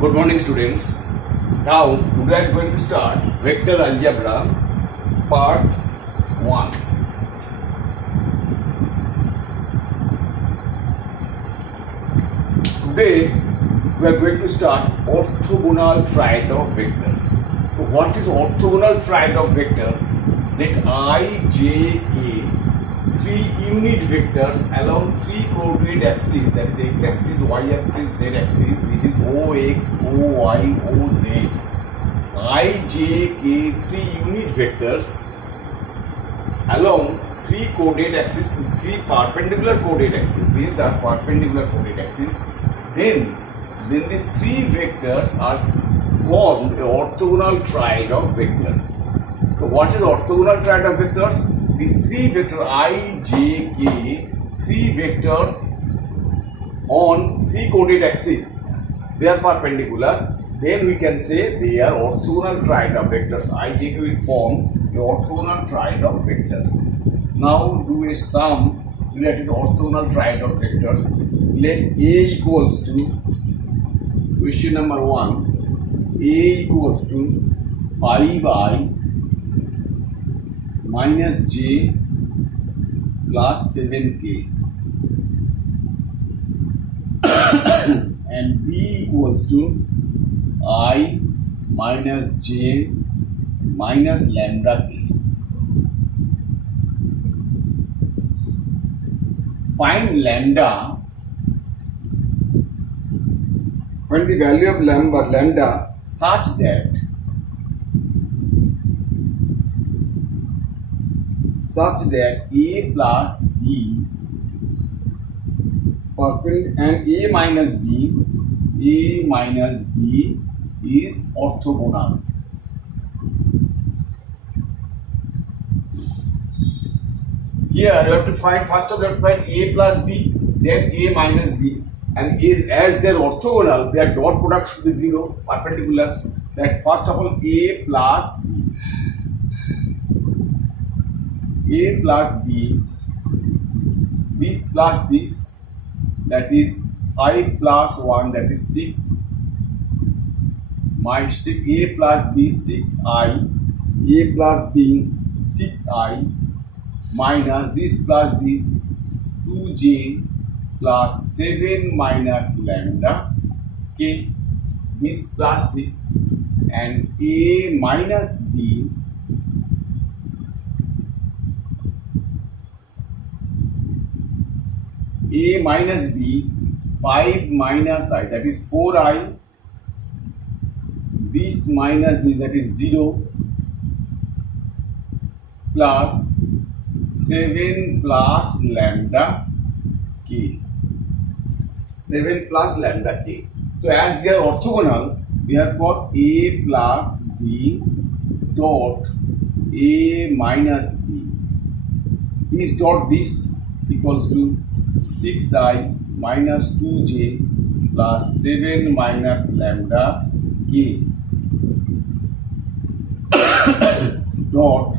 Good morning, students. Now, today I am going to start vector algebra part 1. Today, we are going to start orthogonal triad of vectors. So, what is orthogonal triad of vectors? Let I, J, K, three unit vectors along three coordinate axes, that is x-axis, y-axis, z-axis. This is OX, OY, OZ. I, J, K, three unit vectors along three coordinate axes, three perpendicular coordinate axes. These are perpendicular coordinate axes. Then these three vectors are formed a orthogonal triad of vectors. So what is orthogonal triad of vectors? These three vectors I, J, K, three vectors on three coordinate axes. They are perpendicular. Then we can say they are orthogonal triad of vectors. I, J, K will form the orthogonal triad of vectors. Now do a sum related to orthogonal triad of vectors. Let A equals to, question number 1, A equals to 5I minus J plus 7K and B equals to I minus J minus lambda K. Find lambda. Find the value of lambda such that A plus B and A minus B is orthogonal. Here you have to find, first of all you have to find A plus B, then A minus B, and as they are orthogonal, their dot product should be 0, perpendicular. That first of all A plus B, this plus this, that is 5 plus 1, that is 6. My 6, A plus B 6I, A plus B 6I minus this plus this 2J plus 7 minus lambda K, this plus this, and A minus B A minus B 5 minus I, that is 4I, this minus this, that is 0, plus 7 plus lambda K. 7 plus lambda K. So as they are orthogonal, therefore A plus B dot A minus B is dot this equals to 6I minus 2J plus 7 minus lambda K dot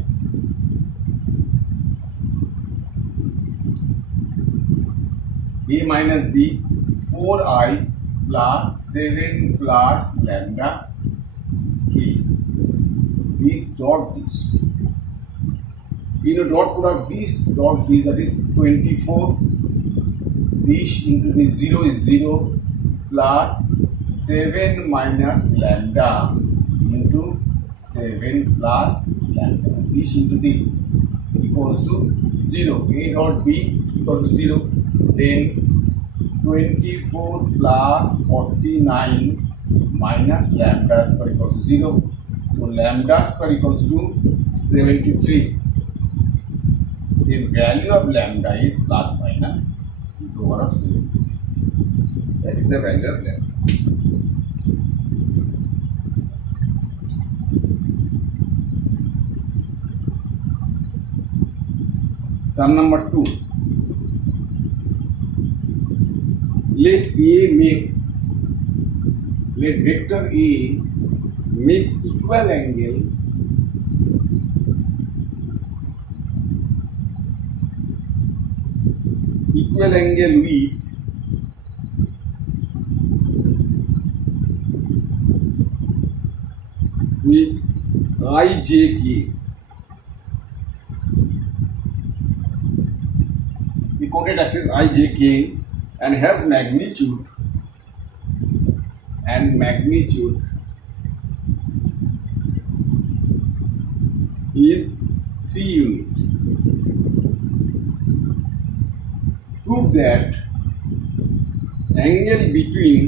A minus B 4I plus 7 plus lambda K. This dot this. In a dot product, this dot this, that is 24. This into this 0 is 0 plus 7 minus lambda into 7 plus lambda. This into this equals to 0. A dot B equals to 0. Then 24 plus 49 minus lambda square equals to 0. So lambda square equals to 73. The value of lambda is plus minus power of 73. That is the value of lambda. Sum number 2. Let vector A makes equal angle with with ijk. The coordinate axis ijk and has magnitude is 3 unit. Prove that angle between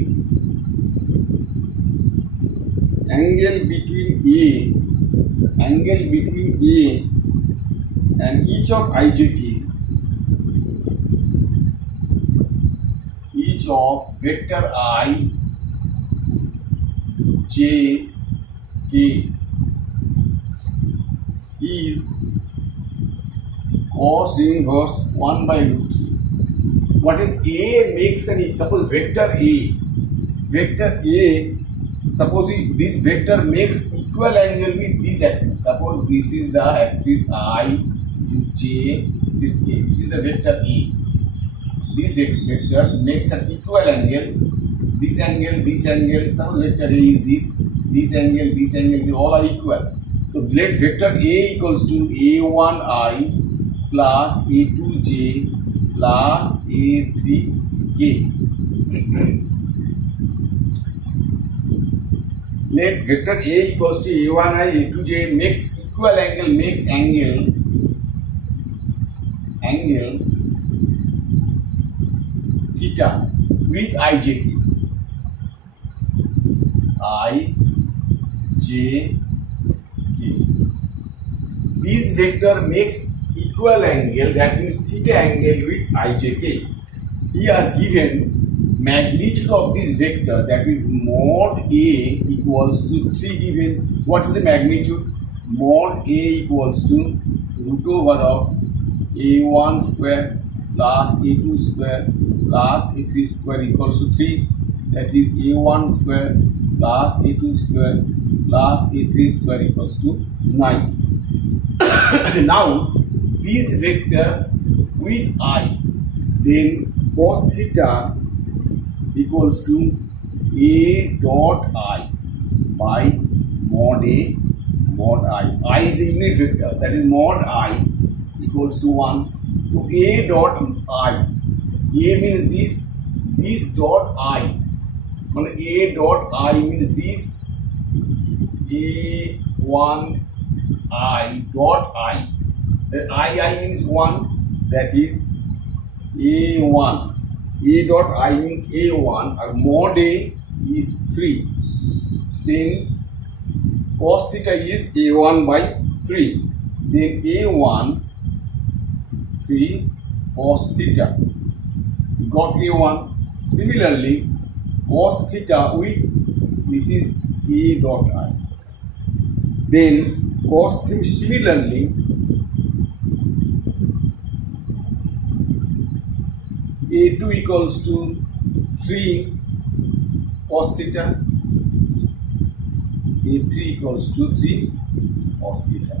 A and each of vector I j k is cos inverse 1 by root 3. What is A makes an, suppose vector A, suppose this vector makes equal angle with this axis. Suppose this is the axis I, this is J, this is K, this is the vector A. These vectors makes an equal angle. This angle, suppose vector A is this angle, they all are equal. So let vector A equals to A1I plus A2J plus A3K. Let vector A equals to A1I, A2J makes equal angle, angle theta with ijk. This vector makes equal angle, that means theta angle with ijk. Here given magnitude of this vector, that is mod A equals to 3 given. What is the magnitude? Mod A equals to root over of A1 square plus A2 square plus A3 square equals to 3. That is A1 square plus A2 square plus A3 square equals to 9. Now this vector with I, then cos theta equals to A dot I by mod A mod I. I is the unit vector, that is mod I equals to 1 to A dot I. A means this dot I. A dot I means this A1 I dot I. The I means 1, that is A1. A dot I means A1, mod A is 3. Then cos theta is A1 by 3. Then A1 3 cos theta. Got A1. Similarly, cos theta with this is A dot I. Then cos theta similarly A2 equals to 3 cos theta, A3 equals to 3 cos theta.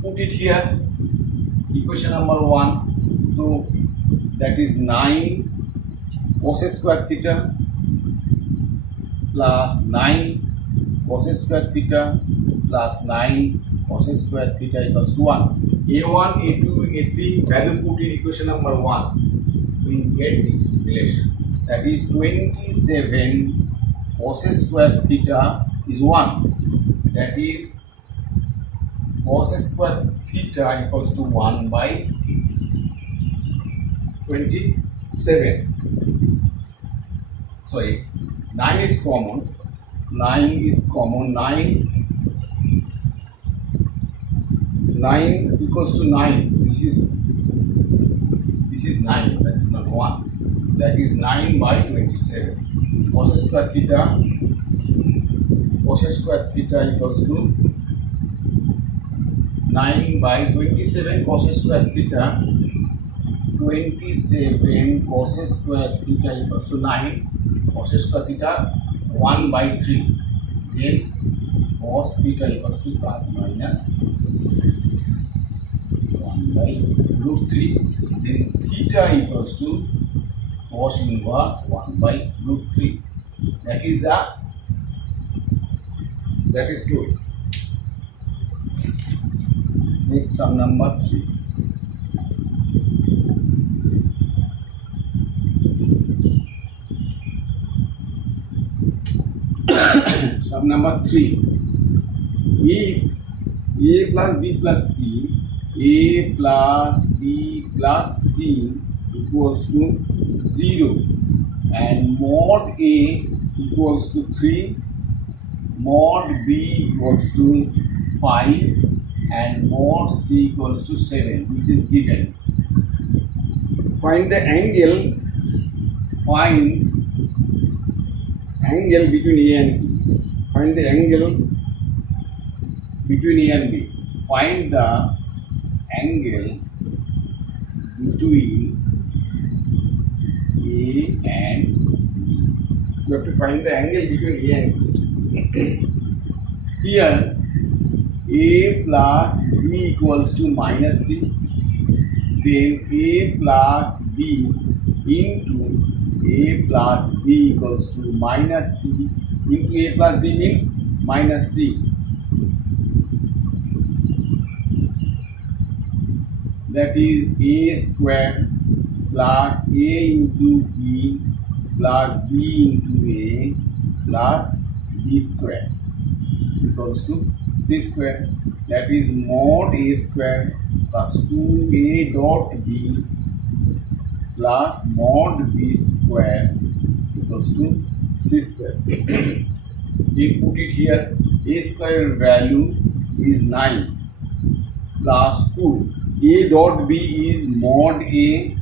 Put it here, equation number 1, so that is 9 cos square theta plus 9 cos square theta plus 9 cos square theta equals to 1. A1, A2, A3 value put in equation number 1. We get this relation, that is 27 cos square theta is 1, that is cos square theta equals to 1 by 27. Sorry, 9 is common, 9 equals to 9, this is 9, that is not 1, that is 9 by 27. Cos square theta equals to 9 by 27 cos square theta, 27 cos square theta equals to 9, cos square theta 1 by 3, then cos theta equals to plus minus 1 by root 3, then theta equals to cos inverse 1 by root 3. That is good. Next sum number 3. Sum number 3. If a plus b plus c, a plus b plus c equals to 0 and mod a equals to 3, mod b equals to 5 and mod c equals to 7. This is given. Find the angle. Find angle between A and B. Find the angle between A and B. Find the angle between A and B. You have to find the angle between A and B. Here, A plus B equals to minus C. Then A plus B into A plus B equals to minus C into A plus B means minus C. That is A square plus A into B plus B into A plus B square equals to C square. That is mod A square plus 2A dot B plus mod B square equals to C square. We put it here. A square value is 9 plus 2. A dot B is mod A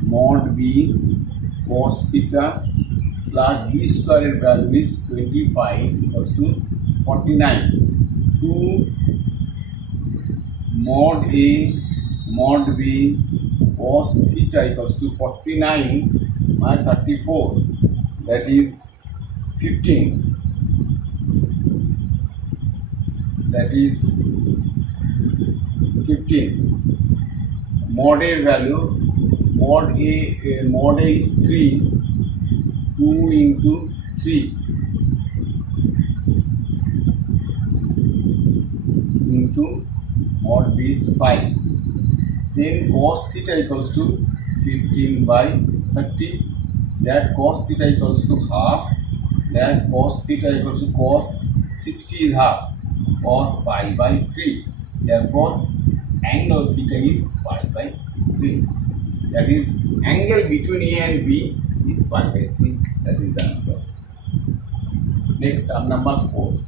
mod B cos theta plus B square value is 25 equals to 49. 2 mod A mod B cos theta equals to 49 minus 34, that is 15. That is 15. Mod A value, mod A is 3, 2 into 3 into mod B is 5. Then cos theta equals to 15 by 30. That cos theta equals to half. That cos theta equals to cos 60 is half. Cos pi by 3. Therefore, angle theta is pi by 3. That is, angle between A and B is pi by 3. That is the answer. Next, sum number 4.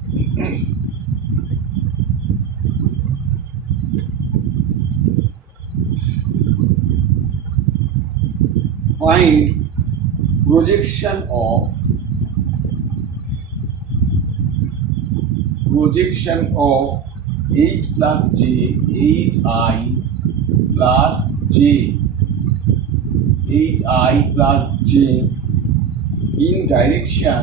Find projection of 8 plus j, 8i plus j, 8i plus j in direction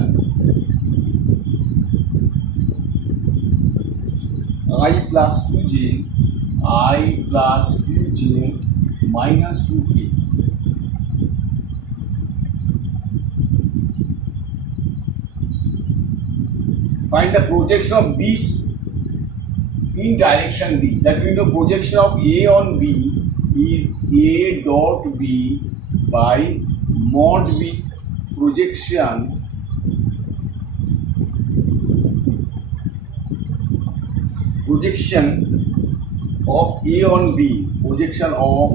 I plus 2j, I plus 2j minus 2k. Find the projection of these in direction these. That we know projection of A on B is A dot B by mod B. Projection of A on B. Projection of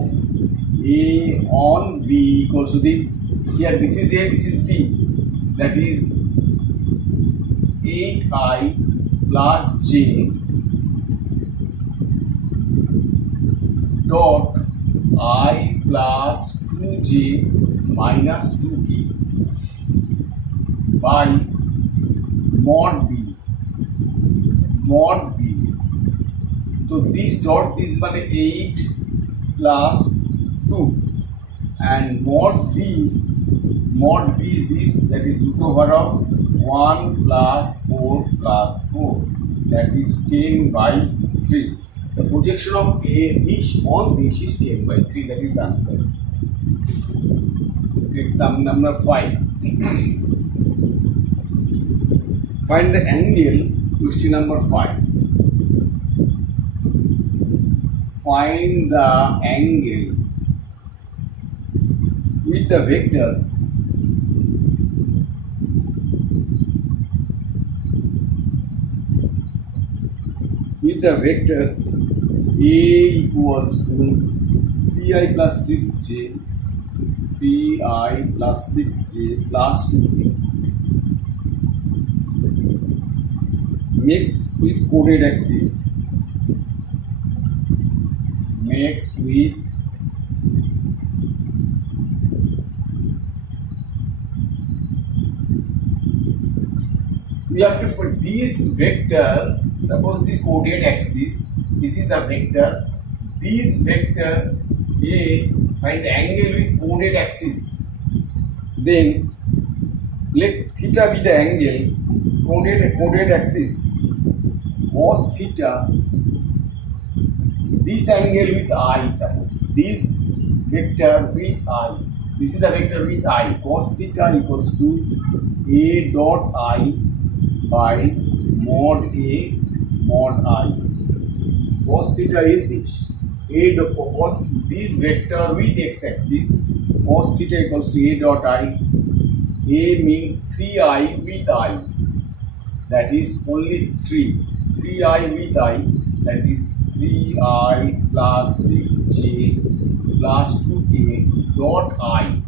A on B equals to this. Here this is A, this is B. That is 8i plus j dot I plus 2j minus 2k by mod B. Mod B. So this dot, this is 8 plus 2 and mod B is this, that is root over of 1 plus 4 plus 4, that is 10 by 3. The projection of A dish on this is 10 by 3, that is the answer. Next, sum number 5. Find the angle, question number 5. find the angle with the vectors a equals to 3i plus 6j, 3i plus 6j plus 2k, mixed with coded axis, mixed with we have to for this vector, suppose the coded axis, this is the vector, this vector A, find the angle with coded axis, then let theta be the angle, coded axis, cos theta, this angle with I, suppose, this vector with I, this is the vector with I, cos theta equals to A dot I by mod A mod I. Cos theta is this. Cos this vector with x-axis, cos theta equals to A dot I. A means 3i with I. That is only 3. 3i with I. That is 3i plus 6j plus 2k dot I.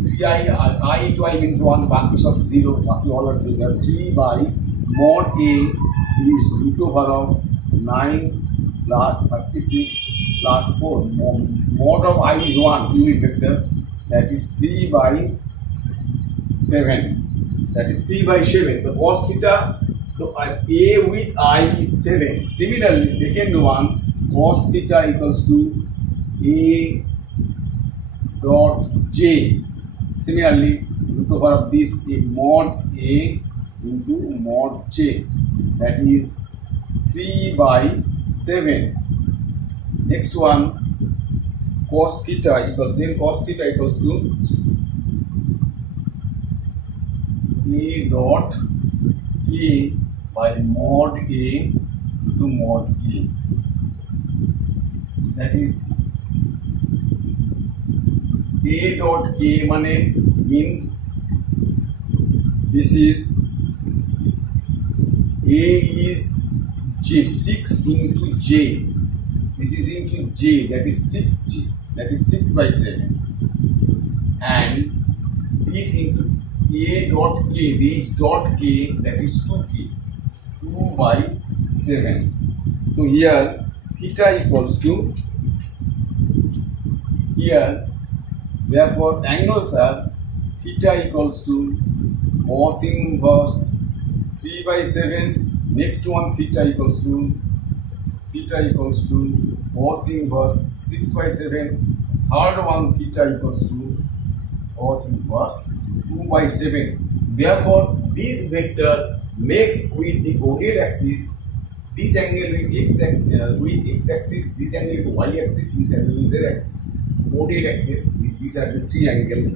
3i, I into I means 1, baki of 0, baki all are 0. 3 by mod A is root over of 9 plus 36 plus 4. Mod of I is 1, unit vector. That is 3 by 7. That is 3 by 7. The cos theta, so A with I is 7. Similarly, second one, cos theta equals to A dot J. Similarly, root over of this is mod A into mod J. That is 3 by 7. Next one, cos theta equals to A dot K by mod A to mod K. That is A dot K means this is A is J, 6 into J. This is into J, that is 6J, that is 6 by 7. And this into A dot K, this dot K, that is 2K, 2 by 7. So here theta equals to, here therefore angles are theta equals to cos inverse 3 by 7. Next one theta equals to cos inverse 6 by 7. Third one theta equals to cos inverse 2 by 7. Therefore, this vector makes with the coded axis this angle with x-axis, this angle with y-axis, this angle with z-axis. Coded axis, these are the three angles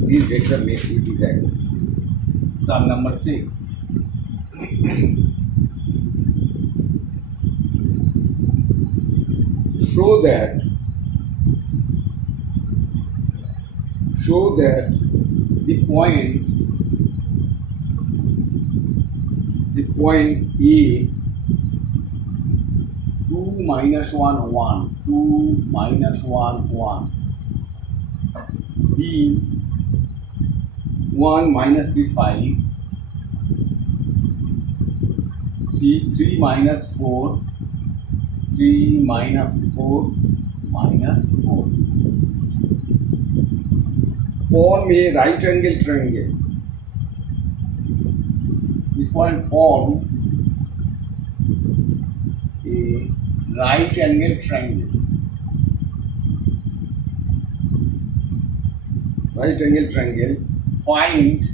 this vector makes with these angles. Sum number 6. Show that the points A 2 minus 1 1, 2 minus 1 1, B 1 minus 3 5, C 3 minus 4, 3 minus 4 minus 4. Form a right angle triangle. This point form a right angle triangle. Right angle triangle. Find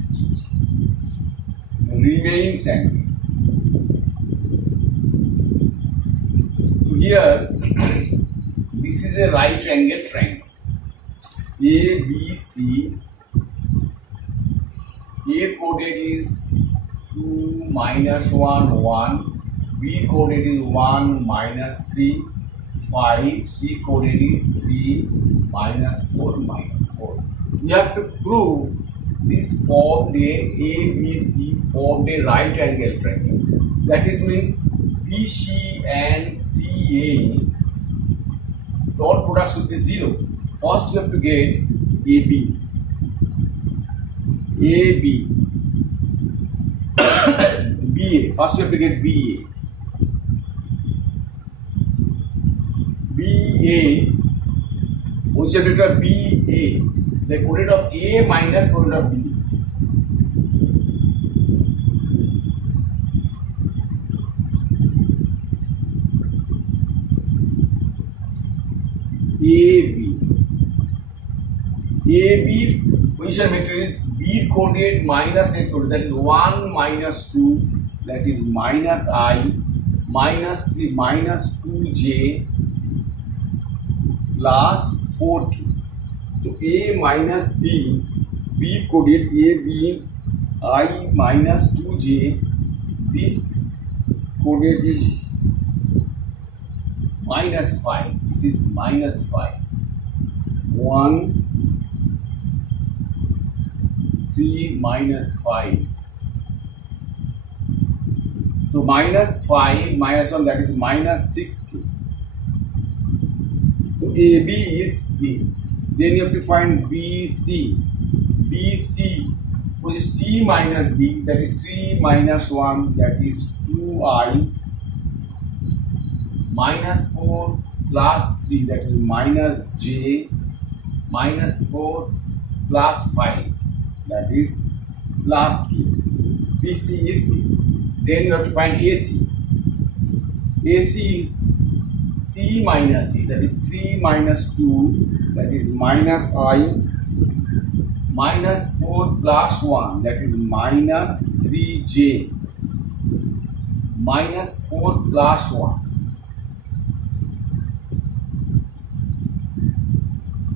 remains angle. Here, this is a right angle triangle. A, B, C. A coded is 2 minus 1 1. B coded is 1 minus 3 5, C coded is 3 minus 4 minus 4. We have to prove this formed a ABC formed a right angle triangle. That is means BC and CA dot product should be 0. First you have to get AB. AB. BA. First you have to get BA. BA. Which is letter BA. The coordinate of A minus coordinate of B. AB. AB position vector is B coordinate minus A coordinate, that is 1 minus 2, that is minus I minus 3 minus 2j plus 4k. So A minus B, B coordinate A being I minus 2j, this coordinate is minus 5, this is minus 5, 1, 3 minus 5. So minus 5 minus 1, that is minus 6k. So AB is this. Then you have to find BC. BC, which is C minus B, that is 3 minus 1, that is 2I minus 4 plus 3, that is minus J minus 4 plus 5, that is plus K. BC is this. Then you have to find AC. AC is C minus C, that is 3 minus 2, that is minus I minus 4 plus 1, that is minus 3j minus 4 plus 1.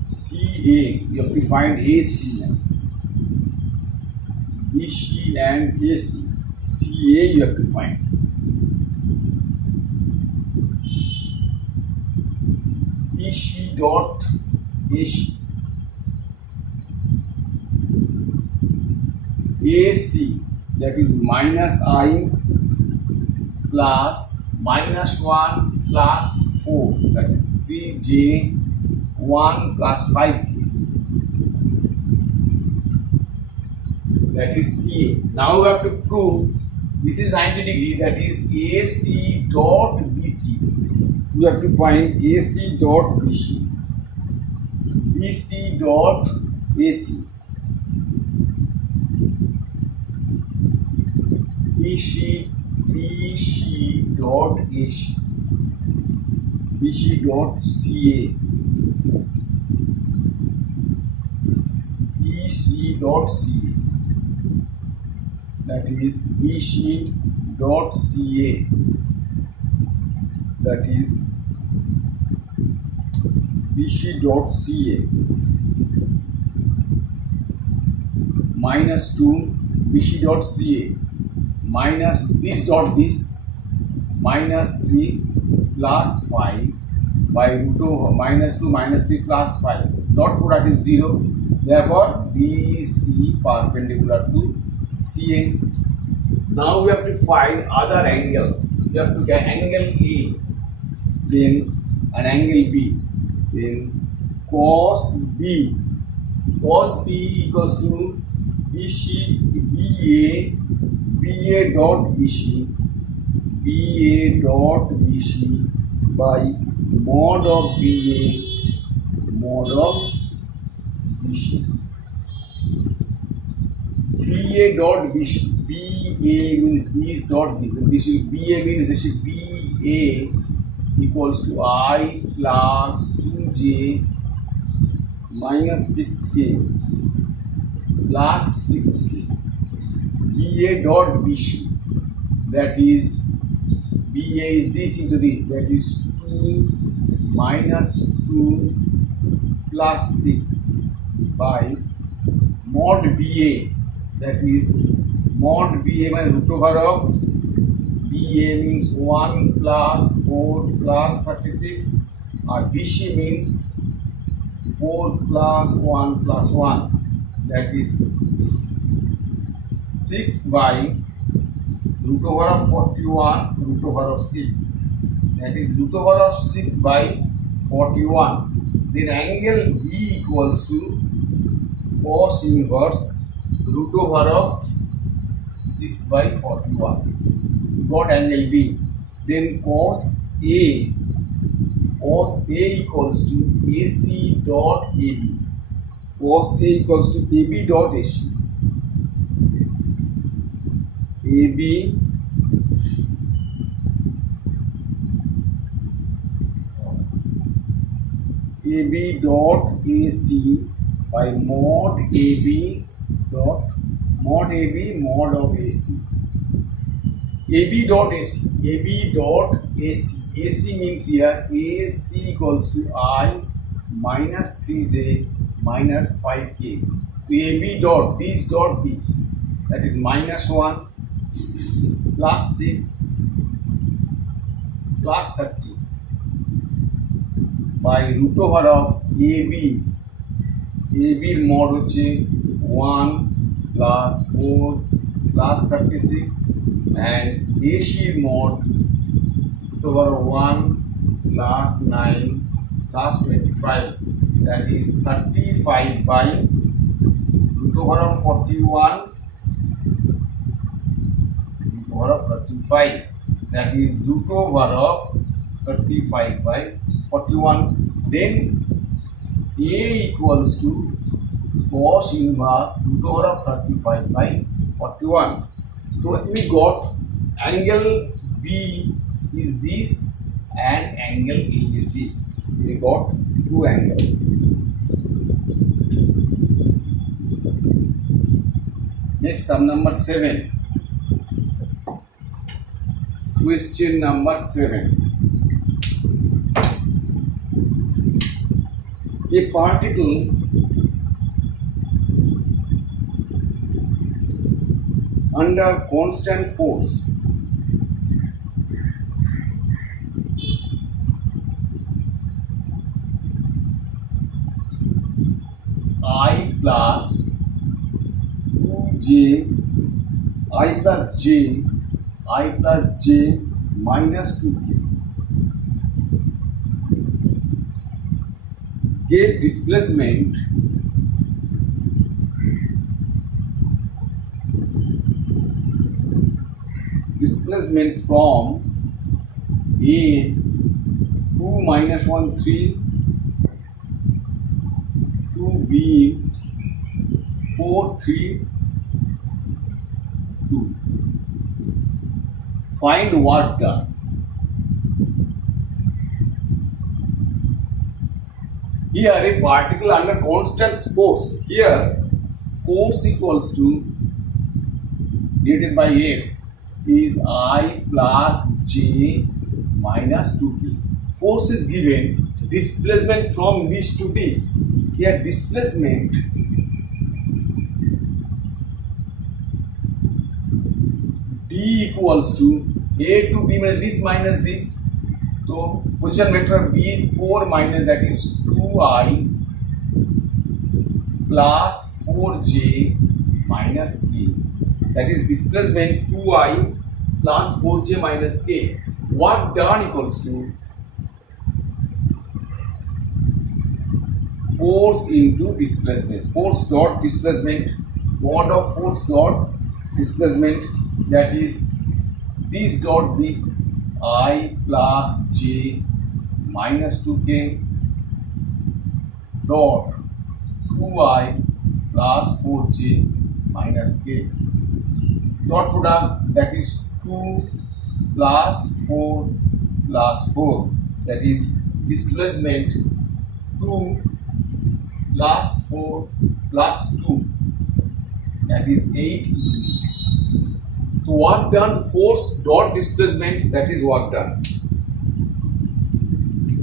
CA, you have to find ACS. BC and AC. CA you have to find. BC dot AC. AC, that is minus I plus minus 1 plus 4, that is 3j 1 plus 5k, that is CA. Now we have to prove this is 90 degree, that is AC dot BC. We have to find AC dot BC. BC dot AC. BC dot AC. BC dot CA. BC dot CA. That is BC dot CA. That is BC dot CA. Minus 2 BC dot CA. Minus this dot this, minus 3 plus 5 by root of minus 2 minus 3 plus 5. Dot product is 0. Therefore, BC perpendicular to CA. Now we have to find other angle. We have to get angle A, then an angle B, then cos B. Cos B equals to BC BA. BA dot BC, BA dot BC by mod of BA, mod of BC. BA dot BC, BA means this dot this, and this will BA means this is BA equals to I plus 2j minus 6k plus 6k. BA dot BC, that is BA is this into this, that is 2 minus 2 plus 6 by mod BA, that is mod BA by root over of BA means 1 plus 4 plus 36 or BC means 4 plus 1 plus 1, that is 6 by root over of 41 root over of 6, that is root over of 6 by 41. Then angle B equals to cos inverse root over of 6 by 41. Got angle B. Then cos A equals to AC dot AB. Cos A equals to AB dot AC. AB dot AC by mod AB mod of AC. AB dot AC. AC means here AC equals to I minus 3J minus 5K. So AB dot this, that is minus 1 plus 6 plus 30 by root over of AB mod হচ্ছে 1 plus 4 plus 36 and AC mod root over 1 plus 9 plus 25, that is 35 by root over of 41 root over of 35, that is root over of 35 by 41. Then A equals to cos inverse root over of 35 by 41. So we got angle B is this and angle A is this. We got two angles. Next, sum number 7. Question number 7. A particle under constant force I plus j minus 2k get displacement from A 2 minus 1 3 to B 4 3 2. Find work done. Here a particle under constant force. Here force equals to divided by F is I plus J minus 2K. Force is given, displacement from this to this. Here displacement D equals to A to B minus this. So position vector B 4 minus, that is 2I plus 4J minus K. That is displacement 2I plus 4J minus K. Work done equals to force into displacement. Force dot displacement, mod of force dot displacement, that is this dot this I plus J minus 2K dot 2I plus 4J minus K. Dot product, that is 2 plus 4 plus 4, that is displacement 2 plus 4 plus 2, that is 8 unit. So work done, force dot displacement, that is work done.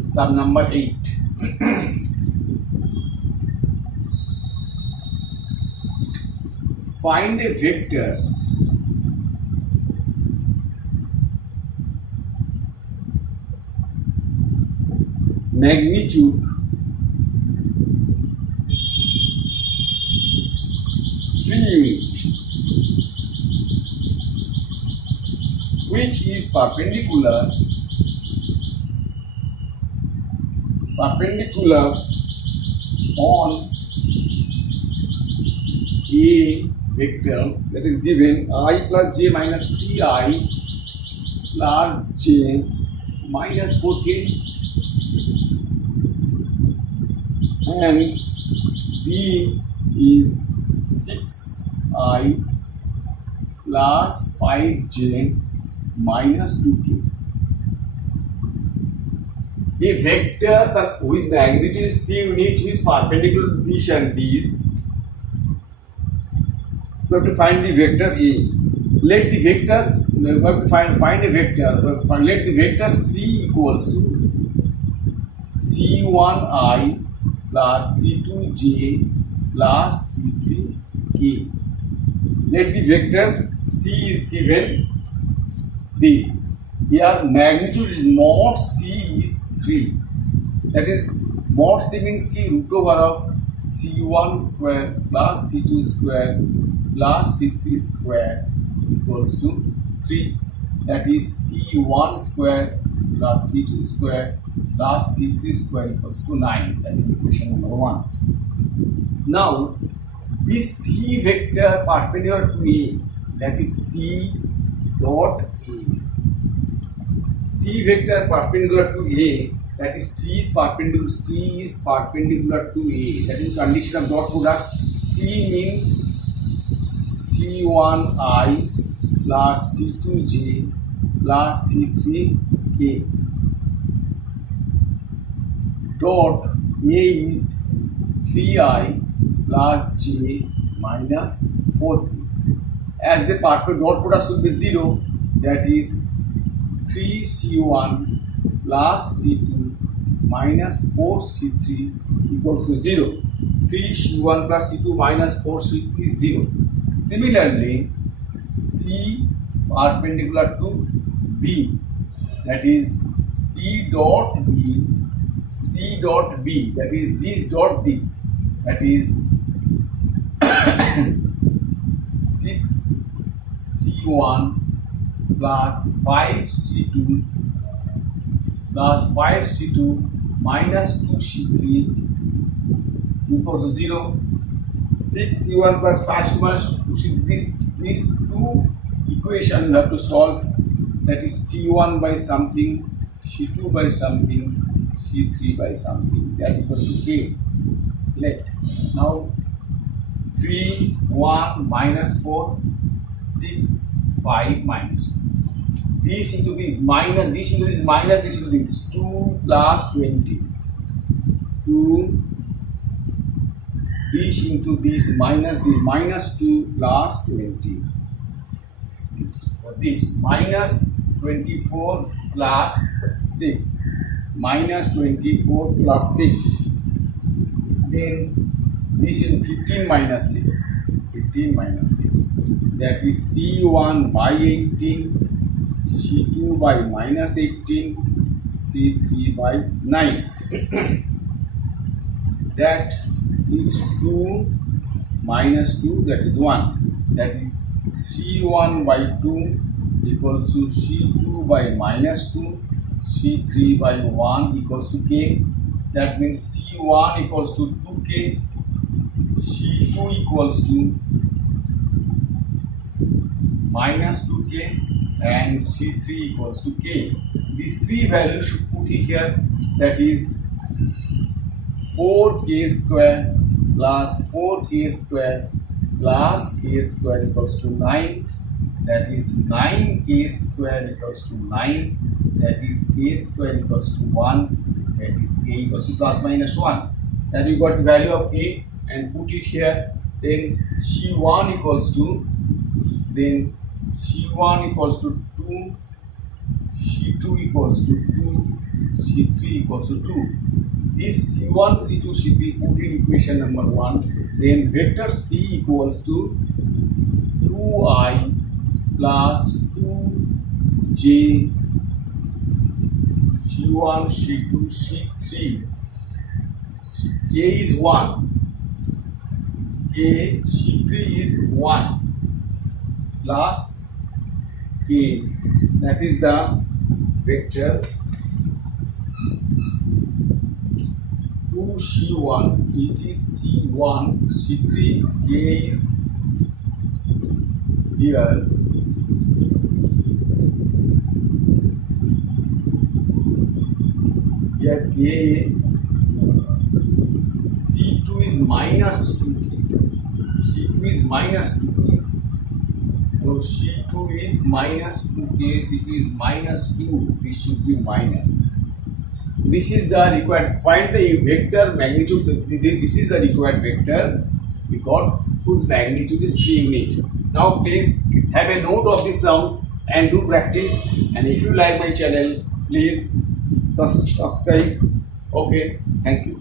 Sum number 8. Find a vector magnitude 3 unit, which is perpendicular on a vector that is given I plus j minus 3i plus j minus 4k, and b is 6i plus 5j minus 2k. A vector whose magnitude is 3 units, whose perpendicular to this and this, we have to find the vector A. Let the vectors, we have to find a vector. Let the vector C equals to C1i plus C2j plus C3k. Let the vector C is given this. Here magnitude is mod C is 3. That is mod C means ki root over of C1 square plus C2 square plus C3 square equals to 3. That is C1 square plus C2 square plus C3 square equals to 9. That is equation number 1. Now this C vector perpendicular to A, that is C dot A. C vector perpendicular to A, that is C is perpendicular to A. That is condition of dot product. C means C1i plus C2j plus C3k. Dot A is 3i plus j minus 4k. As the dot product should be 0, that is 3c1 plus c2 minus 4c3 equals to 0. 3c1 plus c2 minus 4c3 is 0. Similarly, C perpendicular to B, that is C dot B, that is this dot this, that is 6c1 plus 5c2 minus 2c3 equals to 0. 6c1 plus 5c2 minus 2c3, these two equations you have to solve, that is c1 by something, c2 by something, c3 by something, that equals to k. Let now 3 1 minus 4 6 5 minus 2, this into this minus, this into this minus, this into this, 2 plus 20, 2 this into this minus the minus 2 plus 20, this minus 24 plus 6 minus 24 plus 6, then this is 15 minus 6, that is C1 by 18, C2 by minus 18, C3 by 9. That is 2 minus 2, that is 1. That is C1 by 2 equals to C2 by minus 2, C3 by 1 equals to K. That means C1 equals to 2K, C2 equals to minus 2K, and C3 equals to K. These three values should put it here, that is 4K square plus 4K square plus K square equals to 9, that is 9K square equals to 9, that is K square equals to 1, that is K equals to plus minus 1. Then you got the value of K and put it here, then C1 equals to, then C1 equals to 2, C2 equals to 2, C3 equals to 2. This C1, C2, C3 put in equation number 1, then vector C equals to 2i plus 2j C1, C2, C3. K is 1. K, C3 is 1 plus K. That is the vector 2C1. It is C1, C3, K is here. Here K, C2 is minus 2K. C2 is minus 2K. So C2 is minus 2K, it is minus 2, this should be minus. This is the required, find the vector magnitude, this is the required vector because whose magnitude is 3 unit. Now please have a note of these sums and do practice, and if you like my channel, please subscribe. Okay, thank you.